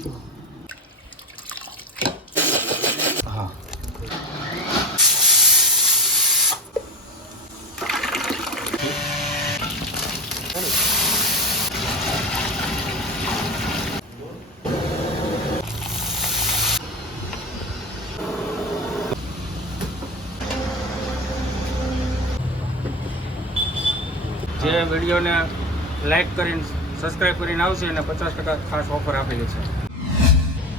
હા જે વિડીયોને લાઈક કરીને સબસ્ક્રાઈબ કરીને આવશે અને 50% ખાસ ઓફર આપેલી છે.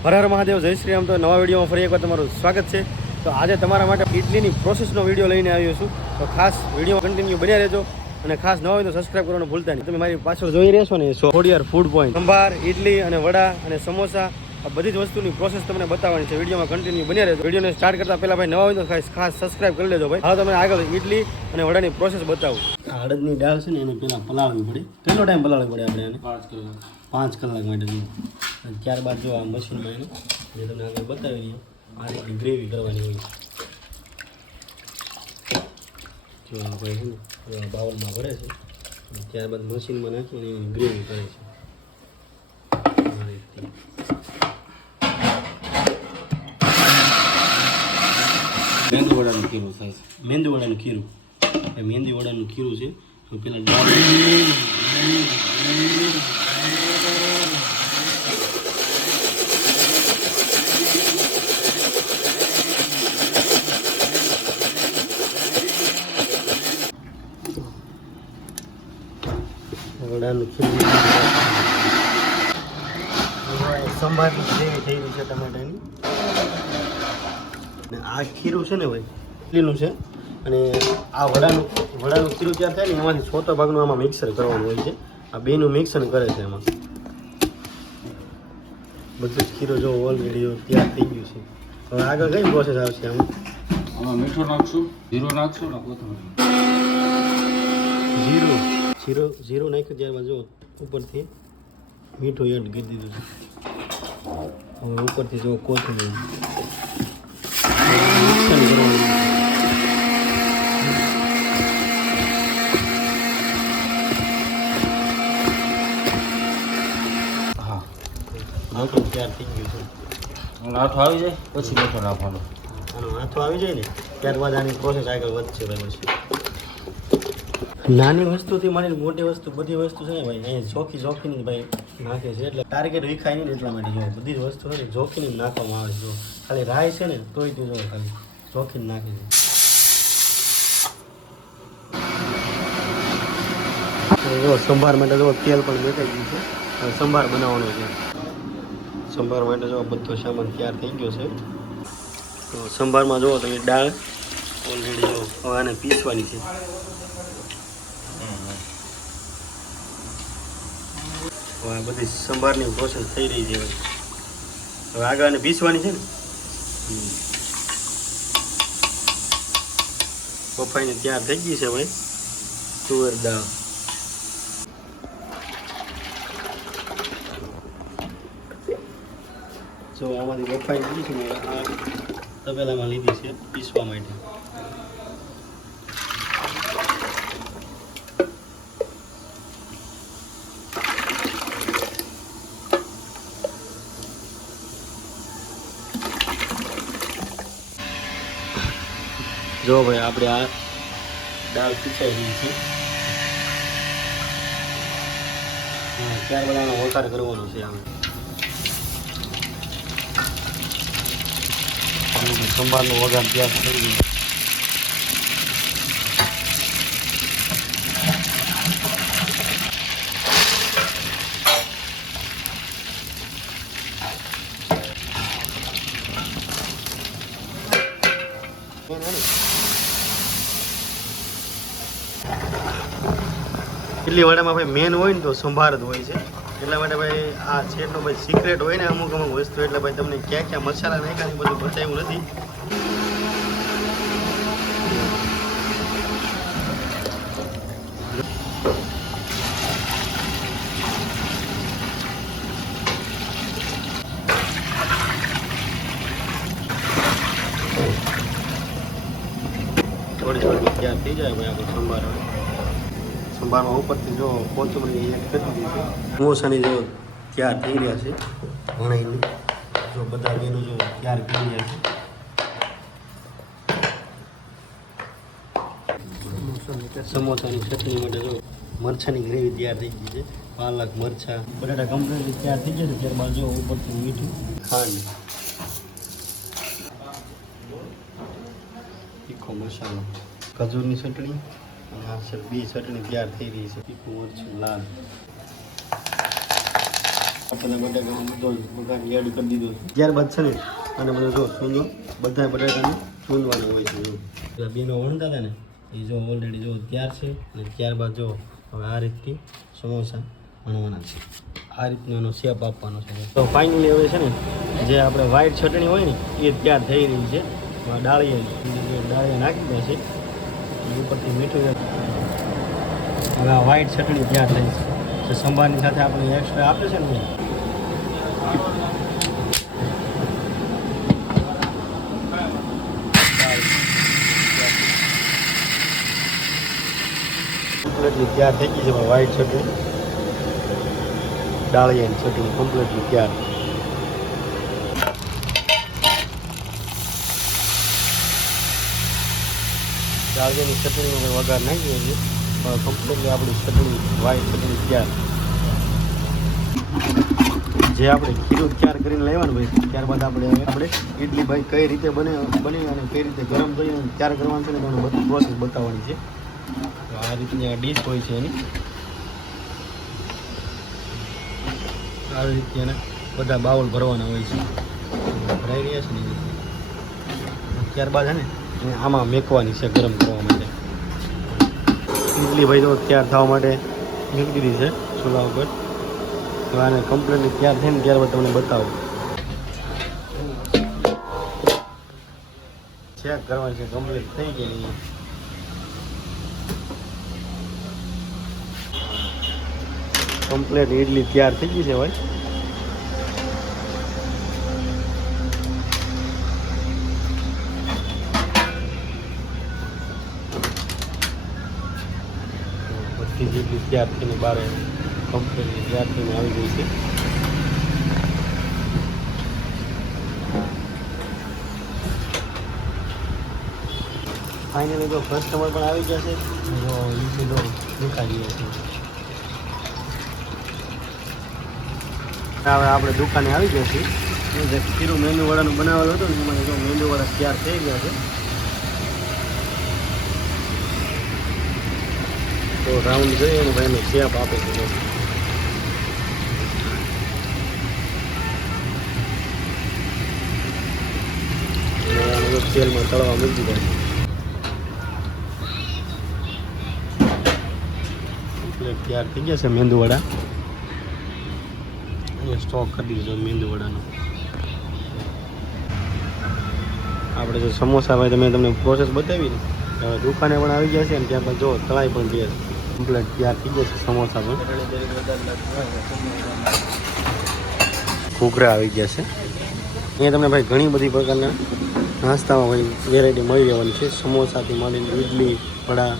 હર હર મહાદેવ, જય શ્રી રામ. તો નવા વિડીયોમાં ફરી એકવાર તમારું સ્વાગત છે. તો આજે તમારા માટે ઇડલીની પ્રોસેસનો વિડીયો લઈને આવ્યો છું. તો ખાસ વિડીયો કન્ટિન્યુ બન્યા રહેજો અને ખાસ ન હોય તો સબસ્ક્રાઈબ કરવાનું ભૂલતા નહીં. તમે મારી પાછળ જોઈ રહ્યા છો ને, ખોડિયાર ફૂડ પોઈન્ટ. સંભાર, ઇડલી અને વડા અને સમોસા, આ બધી જ વસ્તુની પ્રોસેસ તમને બતાવવાની છે. વિડીયોમાં કન્ટિન્યુ બન્યા રહેજો. વિડીયોને સ્ટાર્ટ કરતા પહેલા ભાઈ નવા હોય તો ખાસ સબસ્ક્રાઈબ કરી લેજો ભાઈ. હાલો તમને આગળ ઇડલી અને વડાની પ્રોસેસ બતાવું. આ અડદની દાળ છે ને, એને પહેલાં પલાળવી પડે. કેટલો ટાઈમ પલાળવી પડે આપણે એને? 5 કલાક માટે. ત્યારબાદ જો આ મશીનમાં એને જે તમને આગળ બતાવી દઈએ આ રીતની ગ્રેવી કરવાની હોય. જો આપણે છે ને બાઉલમાં ભરે છે, ત્યારબાદ મશીનમાં નાખીને એની ગ્રેવી કરે છે. આ રીતની મેંદુ વડાનું ખીરું થાય છે. મેંદુ વડાનું ખીરું, એ મેંદી વડાનું ખીરું છે. તો પેલા દાળ વડાનું ખીરું, સંભારની ગ્રેવી થઈ રહી છે ટમાટાની. અને આ ખીરું છે ને ભાઈ ઇડલીનું છે, અને આ વડાનું ખીરું તૈયાર થાય ને એમાંથી ચોથો ભાગનું આમાં મિક્સર કરવાનું હોય છે. આ બેનું મિક્સર કરે છે. એમાં બધું ખીરું જો ઓલરેડી તૈયાર થઈ ગયું છે. હવે આગળ કઈ પ્રોસેસ આવશે આમાં? મીઠું નાખશું, જીરું નાખશું ને કોથમરી. જીરું નાખ્યું ત્યારબાદ જો ઉપરથી મીઠું એડ કરી દીધું છે. હવે ઉપરથી જો કોથમરી તૈયાર થઈ ગયું છે. હાથો આવી જાય પછી મીઠું નાખવાનું. આનો હાથો આવી જાય ને ત્યારબાદ આની પ્રોસેસ આગળ વધશે ભાઈ. પછી નાની વસ્તુથી માની મોટી વસ્તુ બધી વસ્તુ છે ને ભાઈ અહીંયા જોખીને ભાઈ નાખે છે. એટલે ટાર્ગેટ વિખાય નહીં એટલા માટે જો બધી જ વસ્તુ છે ને જોખીને નાખવામાં આવે છે. જો ખાલી રાય છે ને તોય તું જો ખાલી જોખીને નાખે છે. જો સંભાર માટે જો તેલ પણ મેકાઈ ગયું છે. હવે સંભાર બનાવવાનો છે. સંભાર માટે જો બધો સામાન તૈયાર થઈ ગયો છે. તો સંભારમાં જુઓ તમે દાળ ઓલરેડી જો હવે આને પીસવાની છે. હવે બધી સંભારની પ્રોસેસ થઈ રહી છે. હવે આગળ આને પીસવાની છે ને. બફાઈને તૈયાર થઈ ગઈ છે ભાઈ તુવેર દાળ. જો આમાંથી બફાઈ ગઈ છે ને, આ તપેલામાં લીધી છે પીસવા માટે. જો ભાઈ આપણે આ દાળ પીસાઈ રહી છે. ત્યારબાદ આનો વઘાર કરવાનો છે. આમ સંભારનો વઘાર તૈયાર કરી દીધો. ઇડલી વડામાં ભાઈ મેન હોય ને તો સંભાર જ હોય છે. એટલા માટે ભાઈ આ છેડનો ભાઈ સિક્રેટ હોય ને અમુક વસ્તુ. એટલે ભાઈ તમને ક્યાં ક્યાં મસાલા નાખ્યા બધું બતાવ્યું નથી. થોડી તૈયાર થઈ જાય ભાઈ આપણો સંભાર. સંભારમાં ઉપરથી જો કોથમરી એડ કરી દીધી છે. સમોસાની જો તૈયાર થઈ રહ્યા છે. વણાયેલું જો બધા મેનુ જો તૈયાર કરી રહ્યા છે. સમોસાની ચટણી માટે જો મરચાંની ગ્રેવી તૈયાર થઈ ગઈ છે. પાલક મરચાં બટાટા કમ્પ્લીટલી તૈયાર થઈ ગયા છે. ત્યારબાદ જો ઉપરથી મીઠું ખાંડ તીખો મસાલો ખજૂરની ચટણી અને આ છે બે ચટણી તૈયાર થઈ રહી છે. તીખું મરચું લાલ આપણે બટાકાનો બધો વઘાર એડ કરી દીધો છે. ત્યારબાદ છે ને અને બધો જો સૂંદો બધા બટાકાને સૂંદવાનું હોય છે. જો બેનો વણતા હતા ને એ જો ઓલરેડી જો તૈયાર છે. અને ત્યારબાદ જો હવે આ રીતથી સમોસા વણવાના છે. આ રીતનો એનો શેપ આપવાનો છે. તો ફાઇનલી હવે છે ને જે આપણે વ્હાઈટ ચટણી હોય ને એ તૈયાર થઈ રહી છે. ડાળીએ નાખી દે છે ઉપરથી મીઠું. હવે આ વ્હાઈટ ચટણી તૈયાર થઈ છે. તો સંભારની સાથે આપણે એક્સ્ટ્રા આપે છે ને કમ્પ્લીટલી તૈયાર થઈ ગઈ છે. વ્હાઈટ ચટણી ડાળિયાની ચટણી કમ્પ્લીટલી તૈયાર. ડાળિયાની ચટણીનો વઘાર નાખીએ છીએ. કમ્પ્લીટલી આપણી ચટણી વ્હાઈટ ચટણી તૈયાર. જે આપણે ખીરું તૈયાર કરીને લેવાનું ભાઈ ત્યારબાદ આપણે ઇડલી ભાઈ કઈ રીતે બને અને કઈ રીતે ગરમ કરીને તૈયાર કરવાનું છે ને તમને બધું પ્રોસેસ બતાવવાની છે. તો આ રીતની આ ડીશ હોય છે એની આવી રીતે એને બધા બાઉલ ભરવાના હોય છે. ભરાઈ રહ્યા છે ને ત્યારબાદ છે ને આમાં મેકવાની છે ગરમ કરવા માટે. ઇડલી ભાઈ તો તૈયાર થવા માટે મૂકી દીધી છે ચૂલા ઉપર. તો આને કમ્પ્લીટલી તૈયાર થઈને ત્યારબાદ તમને બતાવું. ચેક કરવાની છે કમ્પ્લીટ થઈ કે નહીં. કમ્પ્લીટ ઇડલી તૈયાર થઈ ગઈ છે ભાઈ. બધી જ ઇડલી તૈયાર થઈને બહાર કમ્પ્લીટલી તૈયાર થઈને આવી ગઈ છે. ફાઇનલી તો કસ્ટમર પણ આવી ગયા છે. ઇડલી તો દેખાઈ ગઈ છે. હવે આપણે દુકાને આવી ગયા છીએ. જે ખીરું મેંદુ વડાનું બનાવેલું હતું ને એમાં જો મેંદુ વડા તૈયાર થઈ ગયા છે. તો રાઉન્ડ જોઈએ અને ભાઈ એનો શેપ આપે છે. તેલમાં તળવા મૂકી દીધા છે. તૈયાર થઈ ગયા છે મેંદુ વડા. સ્ટોક કરી દીધો મેંદુ વડાનો. આપણે જો સમોસા ભાઈ મેં તમને પ્રોસેસ બતાવી ને હવે દુકાને પણ આવી ગયા છે અને ત્યારબાદ જો તળાઈ પણ ગયા છે. કમ્પ્લીટ તૈયાર થઈ ગયા છે સમોસા પણ. ઘૂઘરા આવી ગયા છે. અહીંયા તમને ભાઈ ઘણી બધી પ્રકારના નાસ્તામાં ભાઈ વેરાયટી મળી રહેવાની છે. સમોસાથી માંડીને ઇડલી વડા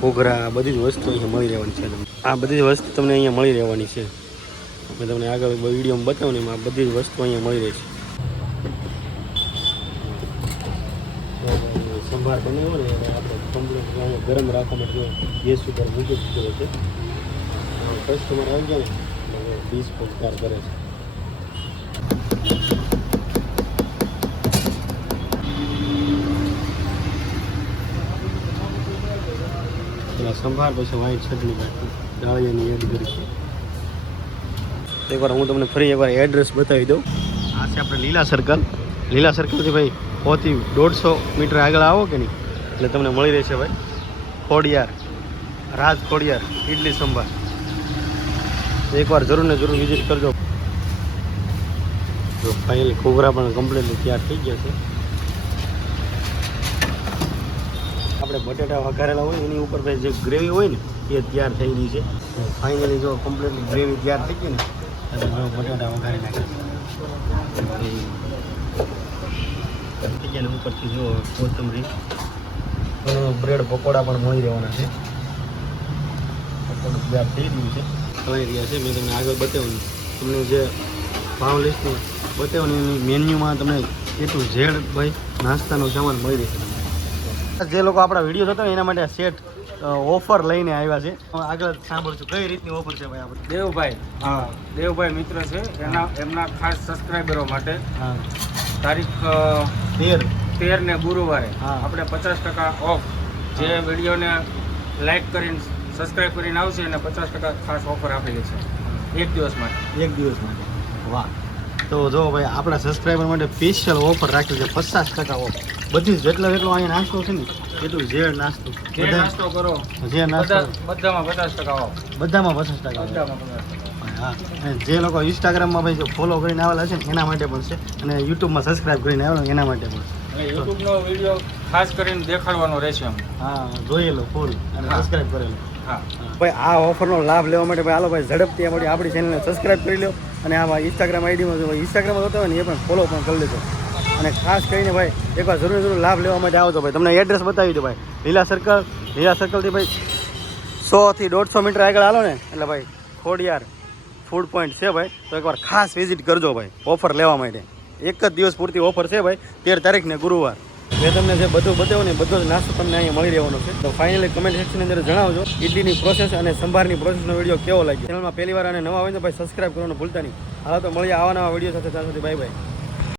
ઘૂઘરા બધી જ વસ્તુ અહીંયા મળી રહેવાની છે. આ બધી જ વસ્તુ તમને અહીંયા મળી રહેવાની છે. મેં તમને આગળ વિડીયોમાં બતાવું ને એમાં બધી જ વસ્તુ અહીંયા મળી રહે છે. સંભાર બનાવ્યો ને એટલે આપણે કમ્પ્લીટ અહીંયા ગરમ રાખવા માટે ગેસ ઉપર મૂકી દીધો છે. કસ્ટમર આવી ગયા ને ડીશ પચાર કરે છે. પેલા સંભાર પછી વ્હાઈટ ચટણી ડાળિયાની એડ કરી છે. એકવાર હું તમને ફરી એકવાર એડ્રેસ બતાવી દઉં. આ છે આપણે લીલા સર્કલ. લીલા સર્કલથી ભાઈ 100 થી 150 મીટર આગળ આવો કે નહીં એટલે તમને મળી રહેશે ભાઈ ખોડિયાર રાજ ખોડિયાર ઇડલી સંભાર. એકવાર જરૂર ને જરૂર વિઝિટ કરજો. તો ફાઇનલી ઘૂઘરા પણ કમ્પ્લીટલી તૈયાર થઈ ગયા છે. આપણે બટેટા વઘારેલા હોય એની ઉપર ભાઈ જે ગ્રેવી હોય ને એ તૈયાર થઈ રહી છે. ફાઇનલી જો કમ્પ્લીટલી ગ્રેવી તૈયાર થઈ ગઈ ને એટલે જો બટેટા વઘારી નાખે છે. ઉપરથી જો કોથમરી બ્રેડ પકોડા પણ મળી રહેવાના છે. પકોડા તૈયાર થઈ રહ્યું છે તળી રહ્યા છે. મેં તમને આગળ બતાવ્યું તમને જે ભાવ લિસ્ટનું બતાવ્યું ને મેન્યુમાં તમને એટલું ઝેડ ભાઈ નાસ્તાનો સામાન મળી રહેશે તમને. જે લોકો આપણા વિડીયો જોતા હોય એના માટે સેટ ઓફર લઈને આવ્યા છે. આગળ સાંભળશું કઈ રીતની ઓફર છે ભાઈ આપણે. દેવભાઈ હા દેવભાઈ મિત્ર છે એમના ખાસ સબસ્ક્રાઈબરો માટે હા તારીખ 13 ને ગુરુવારે હા. આપણે 50% ઓફ જે વિડીયોને લાઈક કરીને સબસ્ક્રાઈબ કરીને આવશે એને 50% ખાસ ઓફર આપેલી છે એક દિવસ માટે. એક દિવસ માટે. વાહ. તો જો ભાઈ આપણા સબસ્ક્રાઈબર માટે સ્પેશિયલ ઓફર રાખેલ છે 50% ઓફ. બધી જેટલો અહીંયા નાસ્તો છે ને એટલું ઝેડ નાસ્તો જે નાસ્તો કરો જે નાસ્તો બધામાં 50% ઓફ. બધામાં 50% બધામાં 50%. હા. અને જે લોકો ઇન્સ્ટાગ્રામમાં ભાઈ જો ફોલો કરીને આવેલા છે ને એના માટે પણ છે અને યુટ્યુબમાં સબસ્ક્રાઈબ કરીને આવેલા એના માટે પણ છે. અને યુટ્યુબનો વિડીયો ખાસ કરીને દેખાડવાનો રહેશે એમ. હા જોયેલો ફૂલ અને હા. સબસ્ક્રાઈબ કરેલો. હા ભાઈ આ ઓફરનો લાભ લેવા માટે ભાઈ હાલો ભાઈ ઝડપથી આપણી ચેનલને સબસ્ક્રાઈબ કરી લો અને આમાં ઇન્સ્ટાગ્રામ આઈડીમાં જો ઇન્સ્ટાગ્રામમાં જોતા હોય ને એ પણ ફોલો પણ કરી લેજો. અને ખાસ કરીને ભાઈ એકવાર જરૂર લાભ લેવા માટે આવજો ભાઈ. તમને એડ્રેસ બતાવી દો ભાઈ. લીલા સર્કલથી ભાઈ 100 થી 150 મીટર આગળ હાલો ને એટલે ભાઈ ખોડિયાર ફૂડ પોઈન્ટ છે ભાઈ. તો એકવાર ખાસ વિઝિટ કરજો ભાઈ ઓફર લેવા માટે. એક જ દિવસ પૂરતી ઓફર છે ભાઈ 13 તારીખને ગુરુવાર. મેં તમને જે બધું બતાવ્યું ને બધો જ નાસ્તો તમને અહીંયા મળી રહેવાનો છે. તો ફાઇનલી કમેન્ટ સેક્શનની અંદર જણાવજો ઇડલીની પ્રોસેસ અને સંભારની પ્રોસેસનો વિડીયો કેવો લાગ્યો. ચેનલમાં પહેલી વાર અને નવા હોય તો ભાઈ સબસ્ક્રાઈબ કરવાનું ભૂલતા નહીં. હાલો તો મળીએ આવા નવા વિડીયો સાથે. ત્યાં સુધી બાય બાય.